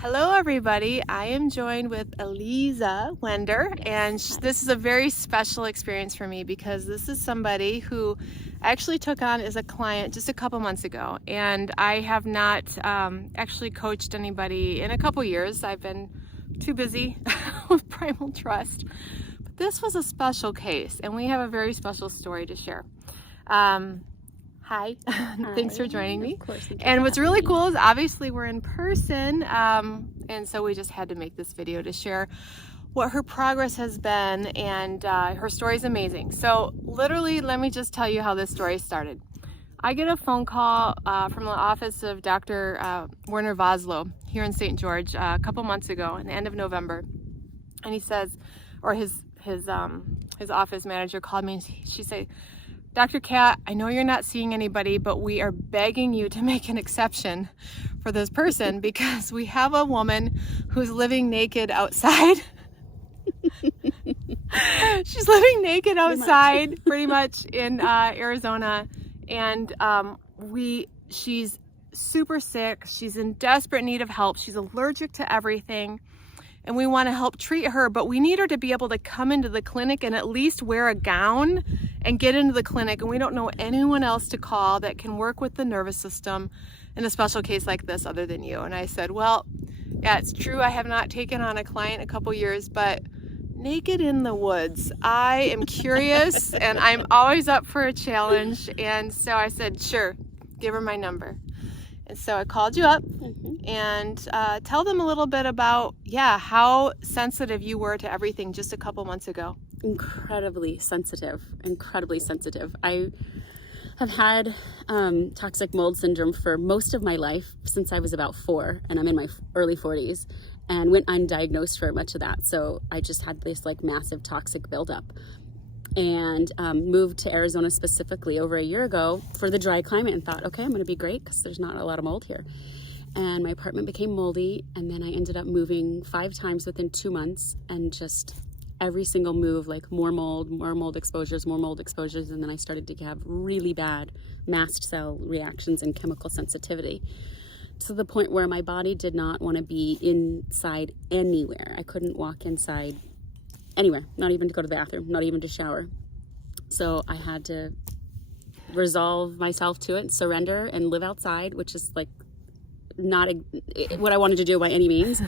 Hello everybody, I am joined with Aliza Wender, and this is a very special experience for me because this is somebody who I actually took on as a client just a couple months ago, and I have not actually coached anybody in a couple years. I've been too busy with Primal Trust, but this was a special case and we have a very special story to share. Hi. Thanks for joining me. Of course. And what's really cool is obviously we're in person, and so we just had to make this video to share what her progress has been, and her story is amazing. So literally, let me just tell you how this story started. I get a phone call from the office of Dr. Werner Voslow here in St. George a couple months ago, in the end of November, and he says, or his office manager called me, and she said, Dr. Kat, I know you're not seeing anybody, but we are begging you to make an exception for this person because we have a woman who's living naked outside. She's living naked outside pretty much in Arizona, and she's super sick. She's in desperate need of help. She's allergic to everything. And we want to help treat her, but we need her to be able to come into the clinic and at least wear a gown and get into the clinic. And we don't know anyone else to call that can work with the nervous system in a special case like this other than you. And I said, well, yeah, it's true. I have not taken on a client in a couple years, but naked in the woods, I am curious and I'm always up for a challenge. And so I said, sure, give her my number. And so I called you up and tell them a little bit about, how sensitive you were to everything just a couple months ago. Incredibly sensitive. I have had toxic mold syndrome for most of my life since I was about 4, and I'm in my early 40s, and went undiagnosed for much of that. So I just had this massive toxic buildup. And moved to Arizona specifically over a year ago for the dry climate and thought, okay, I'm going to be great because there's not a lot of mold here. And my apartment became moldy, and then I ended up moving 5 times within 2 months, and just every single move, more mold exposures, and then I started to have really bad mast cell reactions and chemical sensitivity to the point where my body did not want to be inside anywhere. I couldn't walk inside anywhere, not even to go to the bathroom, not even to shower. So I had to resolve myself to it, surrender, and live outside, which is not what I wanted to do by any means.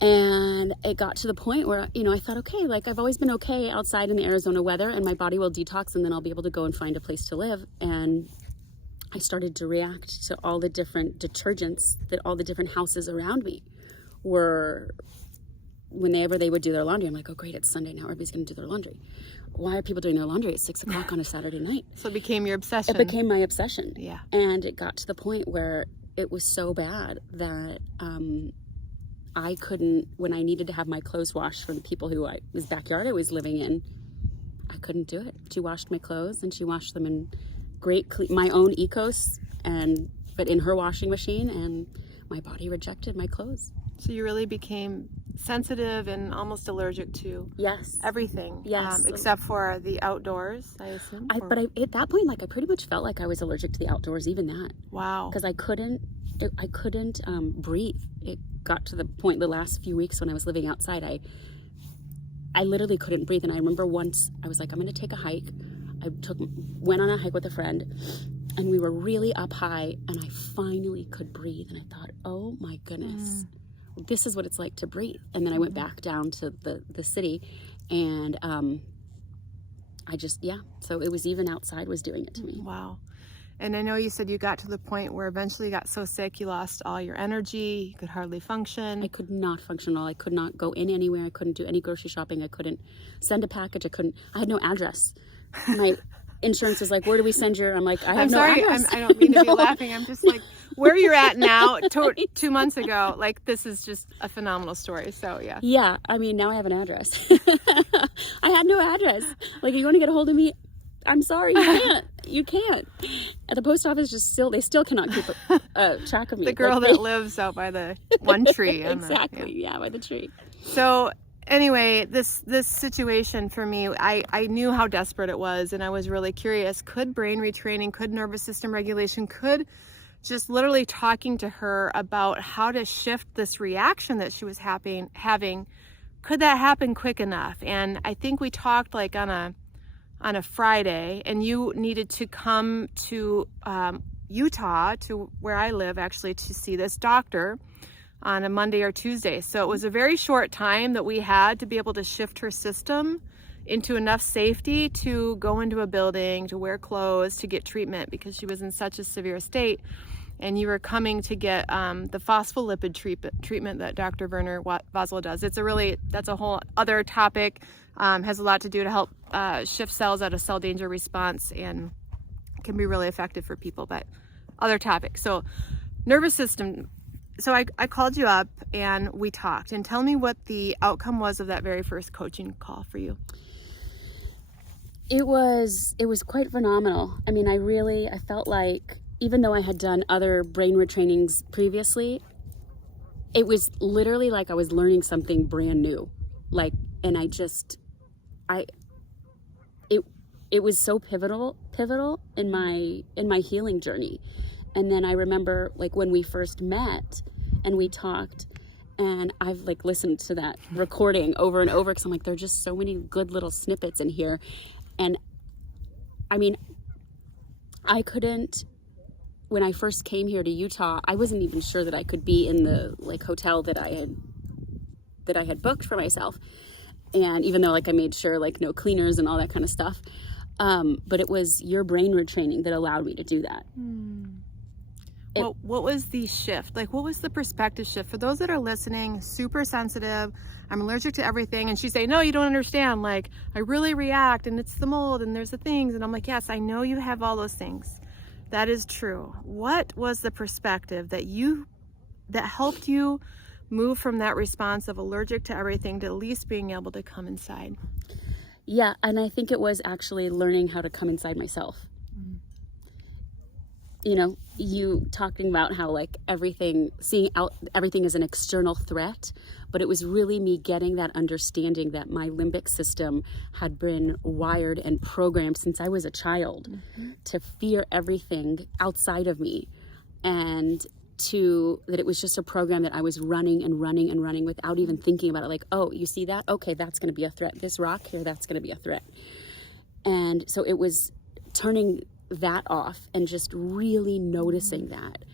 And it got to the point where, I thought, okay, I've always been okay outside in the Arizona weather, and my body will detox, and then I'll be able to go and find a place to live. And I started to react to all the different detergents that all the different houses around me were. Whenever they would do their laundry, I'm like, oh great, it's Sunday now, everybody's gonna do their laundry. Why are people doing their laundry at 6 o'clock on a Saturday night? So it became your obsession. It became my obsession. Yeah. And it got to the point where it was so bad that I couldn't, when I needed to have my clothes washed from the people whose backyard I was living in, I couldn't do it. She washed my clothes, and she washed them in my own Ecos, but in her washing machine, and my body rejected my clothes. So you really became sensitive and almost allergic to everything, except for the outdoors, I assume. But at that point, I pretty much felt like I was allergic to the outdoors, even that. Wow. Because I couldn't breathe. It got to the point the last few weeks when I was living outside, I literally couldn't breathe. And I remember once I was like, I'm going to take a hike. Went on a hike with a friend, and we were really up high, and I finally could breathe. And I thought, oh my goodness. This is what it's like to breathe. And then I went back down to the city, and so it was even outside was doing it to me. Wow. And I know you said you got to the point where eventually you got so sick you lost all your energy, you could hardly function. I could not function at all. I could not go in anywhere. I couldn't do any grocery shopping. I couldn't send a package. I had no address. My insurance was like, where do we send your, I'm like, I'm sorry, no address. I don't mean to be laughing. I'm just like, where you're at now, 2 months ago, this is just a phenomenal story. So yeah. Yeah, now I have an address. I had no address. You want to get a hold of me? I'm sorry, you can't. At the post office, they still cannot keep track of me. The girl that lives out by the one tree. Exactly, by the tree. So anyway, this situation for me, I knew how desperate it was, and I was really curious. Could brain retraining, could nervous system regulation, could just literally talking to her about how to shift this reaction that she was having. Could that happen quick enough? And I think we talked like on a Friday, and you needed to come to Utah, to where I live actually, to see this doctor on a Monday or Tuesday. So it was a very short time that we had to be able to shift her system into enough safety to go into a building, to wear clothes, to get treatment, because she was in such a severe state. And you were coming to get the phospholipid treatment that Dr. Werner Voslo does. That's a whole other topic, has a lot to do to help shift cells out of cell danger response, and can be really effective for people, but other topic. So nervous system. So I called you up and we talked, and tell me what the outcome was of that very first coaching call for you. It was quite phenomenal. I mean, I felt like, even though I had done other brain retrainings previously, it was literally like I was learning something brand new. Like, and it was so pivotal in my healing journey. And then I remember, like, when we first met and we talked, and I've like listened to that recording over and over, because I'm like, there are just so many good little snippets in here. And I mean, I couldn't, when I first came here to Utah, I wasn't even sure that I could be in the like hotel that I had booked for myself. And even though like I made sure like no cleaners and all that kind of stuff, but it was your brain retraining that allowed me to do that. What was the shift? Like, what was the perspective shift? For those that are listening, super sensitive, I'm allergic to everything. And she's saying, no, you don't understand. Like, I really react, and it's the mold, and there's the things. And I'm like, yes, I know you have all those things. That is true. What was the perspective that helped you move from that response of allergic to everything to at least being able to come inside? Yeah, and I think it was actually learning how to come inside myself. You know, you talking about how like seeing everything as an external threat, but it was really me getting that understanding that my limbic system had been wired and programmed since I was a child to fear everything outside of me, and that it was just a program that I was running and running and running without even thinking about it. Like, oh, you see that? Okay, that's going to be a threat. This rock here, that's going to be a threat. And so it was turning that off and just really noticing that.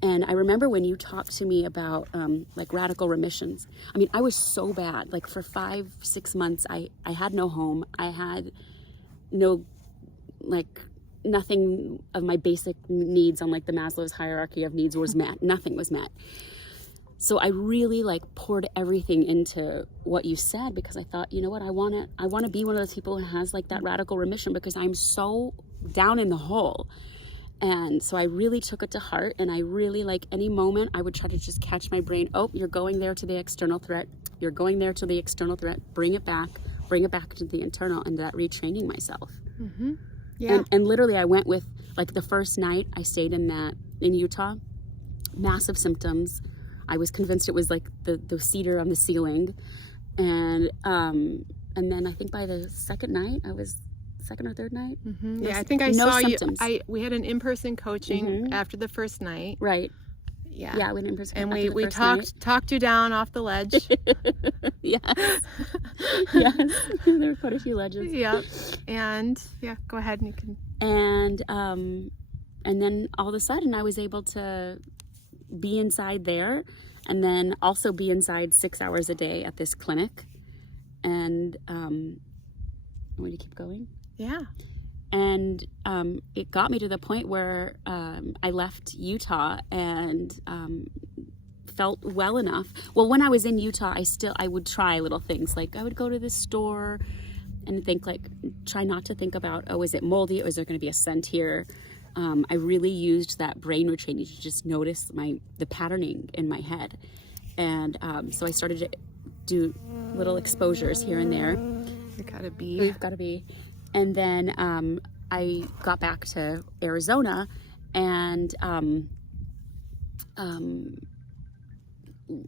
And I remember when you talked to me about like radical remissions. I mean, I was so bad. Like for 5-6 months, I had no home. I had no, like, nothing of my basic needs on like the Maslow's hierarchy of needs was met. Nothing was met. So I really like poured everything into what you said, because I thought, you know what, I want to be one of those people who has like that radical remission, because I'm so down in the hole. And so I really took it to heart, and I really, like, any moment I would try to just catch my brain. Oh, you're going there to the external threat. You're going there to the external threat. Bring it back to the internal, and that retraining myself. Yeah. And literally I went with, like, the first night I stayed in Utah, massive symptoms. I was convinced it was like the cedar on the ceiling. And then I think by the second or third night. Yeah, I think I no saw symptoms. We had an in-person coaching after the first night. Right. Yeah. Yeah, we had an in-person. And we talked you down off the ledge. Yes. Yes. There were quite a few ledges. Yeah. And yeah, go ahead and you can. And then all of a sudden I was able to be inside there, and then also be inside 6 hours a day at this clinic. And I'm going to keep going. Yeah. And it got me to the point where I left Utah and felt well enough. Well, when I was in Utah, I would try little things. Like I would go to the store and try not to think about, oh, is it moldy? Or is there going to be a scent here? I really used that brain retraining to just notice the patterning in my head. And so I started to do little exposures here and there. We've got to be. And then I got back to Arizona and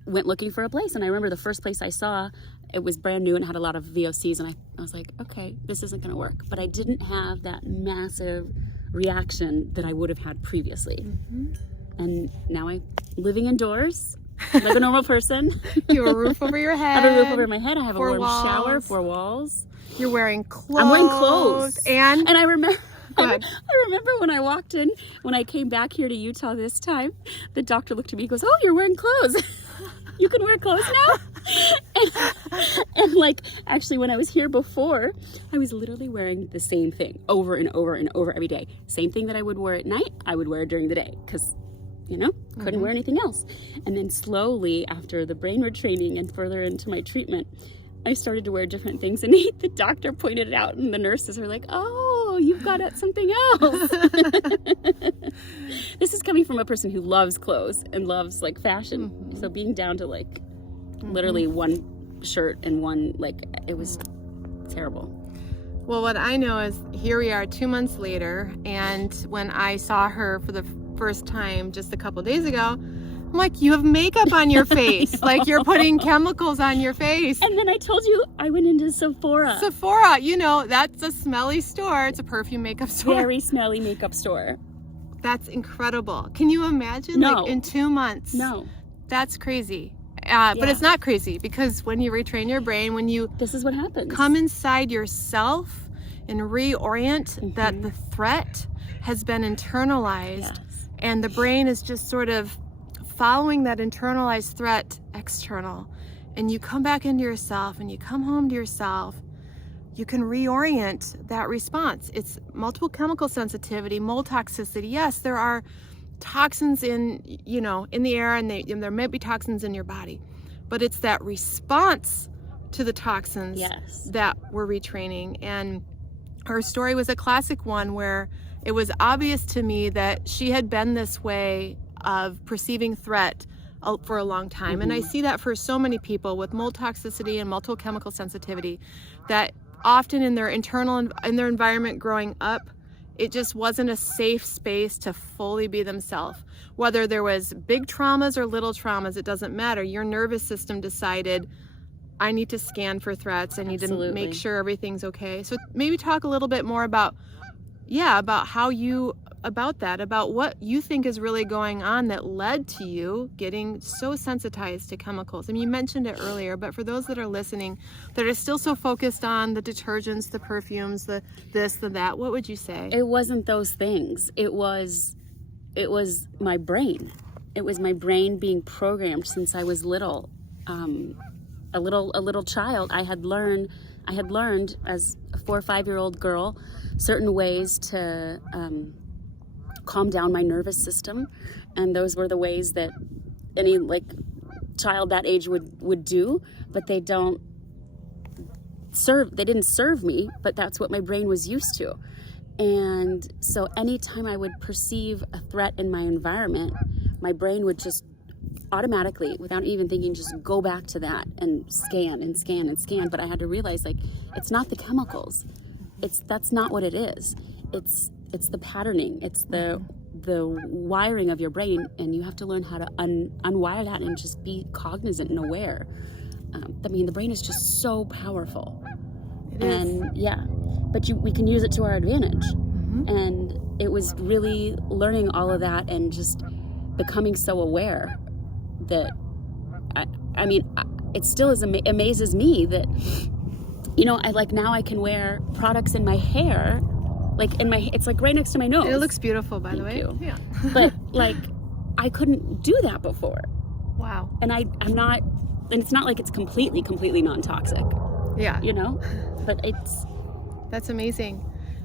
went looking for a place. And I remember the first place I saw, it was brand new and had a lot of VOCs. And I was like, okay, this isn't going to work. But I didn't have that massive reaction that I would have had previously. And now I'm living indoors like a normal person. You have a roof over your I head. have a roof over my head. I have a 4 warm shower, walls. 4 walls. You're wearing clothes. I'm wearing clothes. And I remember, Go ahead. I remember when I walked in, when I came back here to Utah this time, the doctor looked at me and goes, "Oh, you're wearing clothes. You can wear clothes now?" and like, actually, when I was here before, I was literally wearing the same thing over and over and over every day. Same thing that I would wear at night, I would wear during the day because, couldn't wear anything else. And then slowly, after the brain retraining and further into my treatment, I started to wear different things, and the doctor pointed it out, and the nurses were like, "Oh, you've got something else." This is coming from a person who loves clothes and loves like fashion. So being down to like literally one shirt and one, like, it was terrible. Well, what I know is here we are 2 months later, and when I saw her for the first time just a couple days ago, I'm like, you have makeup on your face. Like you're putting chemicals on your face. And then I told you I went into Sephora. Sephora, that's a smelly store. It's a perfume makeup store. Very smelly makeup store. That's incredible. Can you imagine? No. Like in 2 months? No. That's crazy. But it's not crazy, because when you retrain your brain, when you This is what happens. come inside yourself and reorient that the threat has been internalized, and the brain is just sort of following that internalized threat external, and you come back into yourself and you come home to yourself, you can reorient that response. It's multiple chemical sensitivity, mold toxicity. Yes, there are toxins in the air, and there may be toxins in your body, but it's that response to the toxins that we're retraining. And her story was a classic one where it was obvious to me that she had been this way of perceiving threat for a long time. And I see that for so many people with mold toxicity and multiple chemical sensitivity, that often in their environment growing up, it just wasn't a safe space to fully be themselves. Whether there was big traumas or little traumas, it doesn't matter. Your nervous system decided, I need to scan for threats. I need to make sure everything's okay. So maybe talk a little bit more about about what you think is really going on that led to you getting so sensitized to chemicals. I mean, you mentioned it earlier, but for those that are listening that are still so focused on the detergents, the perfumes, the this, the that, what would you say? It wasn't those things. It was my brain. It was my brain being programmed since I was little. A little child. I had learned as a 4 or 5-year-old girl certain ways to calm down my nervous system, and those were the ways that any child that age would do, but they didn't serve me, but that's what my brain was used to. And so anytime I would perceive a threat in my environment, my brain would just automatically, without even thinking, just go back to that and scan and scan and scan. But I had to realize, it's not the chemicals. That's not what it is. It's the patterning. It's the wiring of your brain, and you have to learn how to unwire that and just be cognizant and aware. The brain is just so powerful. It is. But we can use it to our advantage. And it was really learning all of that and just becoming so aware that it still amazes me that now I can wear products in my hair, it's right next to my nose. It looks beautiful, by the way. Thank you. Yeah. But I couldn't do that before. Wow. And I'm not, and it's not like it's completely non-toxic. Yeah. But that's amazing.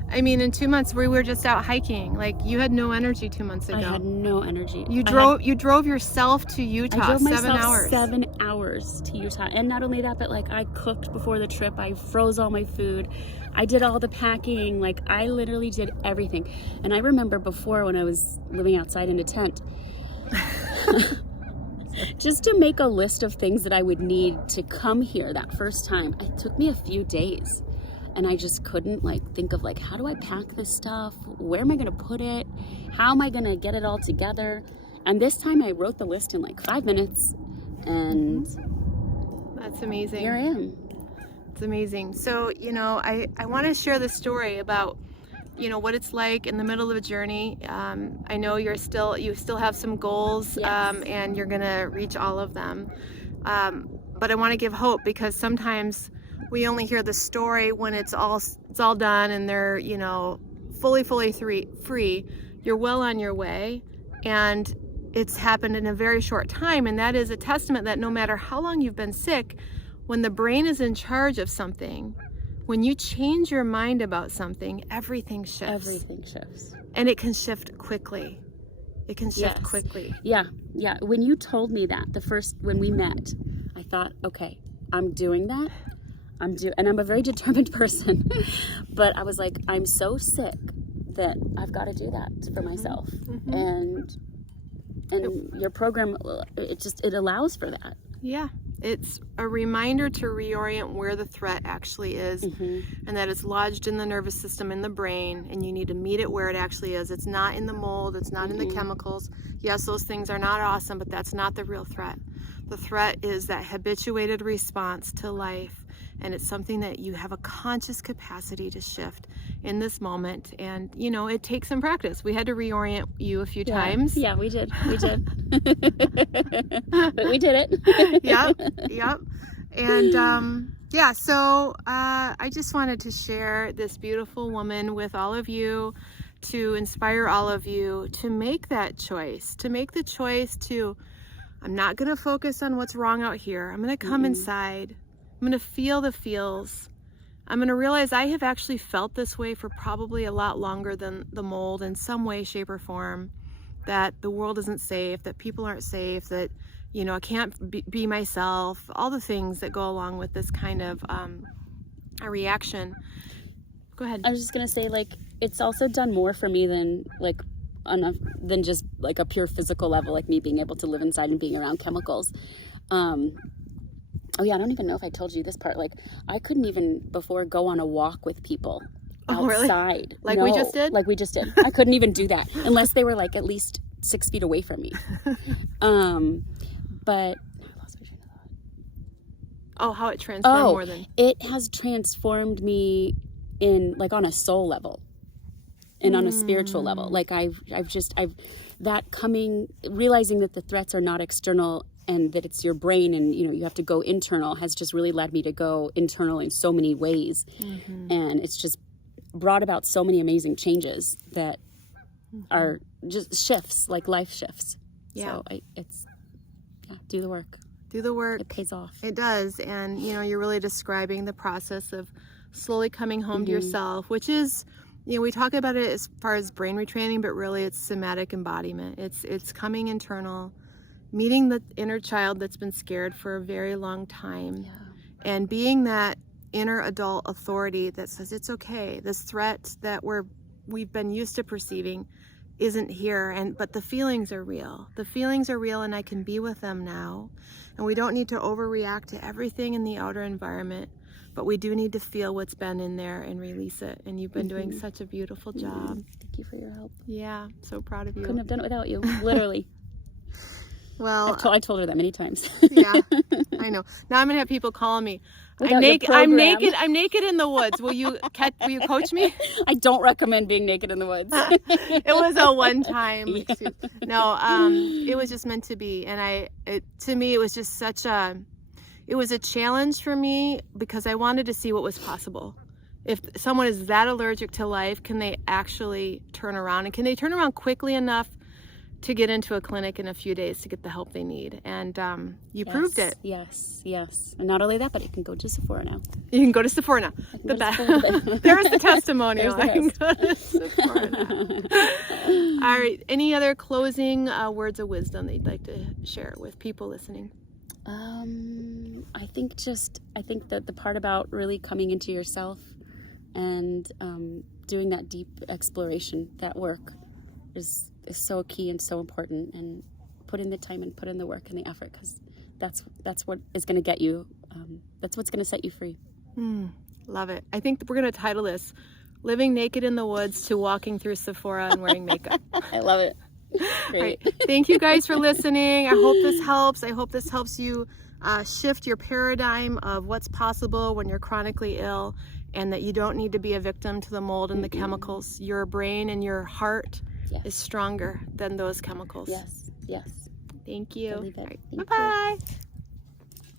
I mean, in 2 months we were just out hiking. You had no energy 2 months ago. I had no energy. You drove yourself to Utah. I drove 7 myself hours. 7 hours to Utah. And not only that, but I cooked before the trip. I froze all my food. I did all the packing. I literally did everything. And I remember before, when I was living outside in a tent, just to make a list of things that I would need to come here that first time, it took me a few days. And I just couldn't think of how do I pack this stuff? Where am I going to put it? How am I going to get it all together? And this time I wrote the list in 5 minutes, and that's amazing. Here I am. It's amazing. So, I want to share the story about what it's like in the middle of a journey. I know you still have some goals, Yes. and you're gonna reach all of them. But I want to give hope, because sometimes we only hear the story when it's all done and they're fully free. You're well on your way, and it's happened in a very short time, and that is a testament that no matter how long you've been sick, when the brain is in charge of something, when you change your mind about something, everything shifts. Everything shifts. And it can shift quickly. It can shift quickly. Yeah. When you told me that when we met, I thought, okay, I'm doing that. And I'm a very determined person, but I was like, I'm so sick that I've got to do that for myself. Mm-hmm. And your program, it allows for that. Yeah. It's a reminder to reorient where the threat actually is, and that it's lodged in the nervous system, in the brain, and you need to meet it where it actually is. It's not in the mold, it's not in the chemicals. Yes, those things are not awesome, but that's not the real threat. The threat is that habituated response to life, and it's something that you have a conscious capacity to shift in this moment. And it takes some practice. We had to reorient you a few times. Yeah, we did but we did it. Yep. And so I just wanted to share this beautiful woman with all of you, to inspire all of you to make that choice, I'm not going to focus on what's wrong out here. I'm going to come inside. I'm going to feel the feels. I'm going to realize I have actually felt this way for probably a lot longer than the mold, in some way, shape, or form, that the world isn't safe, that people aren't safe, that, I can't be myself, all the things that go along with this kind of a reaction. Go ahead. I was just going to say, it's also done more for me than, than just, a pure physical level, like me being able to live inside and being around chemicals. Oh yeah, I don't even know if I told you this part. I couldn't even before go on a walk with people outside. Really? We just did? Like we just did. I couldn't even do that unless they were at least 6 feet away from me. But I lost my train of thought. Oh, how it transformed more than... It has transformed me in on a soul level and on a spiritual level. Realizing that the threats are not external, and that it's your brain, and you have to go internal, has just really led me to go internal in so many ways. And it's just brought about so many amazing changes that are just shifts, life shifts. So do the work. It pays off. It does. And you're really describing the process of slowly coming home to yourself, which is, we talk about it as far as brain retraining, but really it's somatic embodiment. It's coming internal, meeting the inner child that's been scared for a very long time, and being that inner adult authority that says it's okay. This threat that we've been used to perceiving isn't here, but the feelings are real. The feelings are real, and I can be with them now. And we don't need to overreact to everything in the outer environment, but we do need to feel what's been in there and release it. And you've been doing such a beautiful job. Thank you for your help. Yeah, so proud of you. Couldn't have done it without you, literally. Well, I told her that many times. Yeah, I know. Now I'm gonna have people calling me. I'm naked in the woods. Will you coach me? I don't recommend being naked in the woods. It was a one-time excuse. No, it was just meant to be. And to me, it was just it was a challenge for me, because I wanted to see what was possible. If someone is that allergic to life, can they actually turn around? And can they turn around quickly enough to get into a clinic in a few days to get the help they need? And you proved it. Yes. And not only that, but you can go to Sephora now. You can go to Sephora now. There's the testimonial. I can go to Sephora now. All right. Any other closing words of wisdom that you'd like to share with people listening? I think that the part about really coming into yourself and doing that deep exploration, that work is so key and so important, and put in the time and put in the work and the effort, because that's what is going to get you, that's what's going to set you free. Love it. I think we're going to title this Living Naked in the Woods to Walking Through Sephora and Wearing Makeup. I love it. Great. Right. Thank you guys for listening. I hope this helps. I hope this helps you shift your paradigm of what's possible when you're chronically ill, and that you don't need to be a victim to the mold and the chemicals. Your brain and your heart is stronger than those chemicals. Yes, yes. Thank you. Believe it. Bye-bye.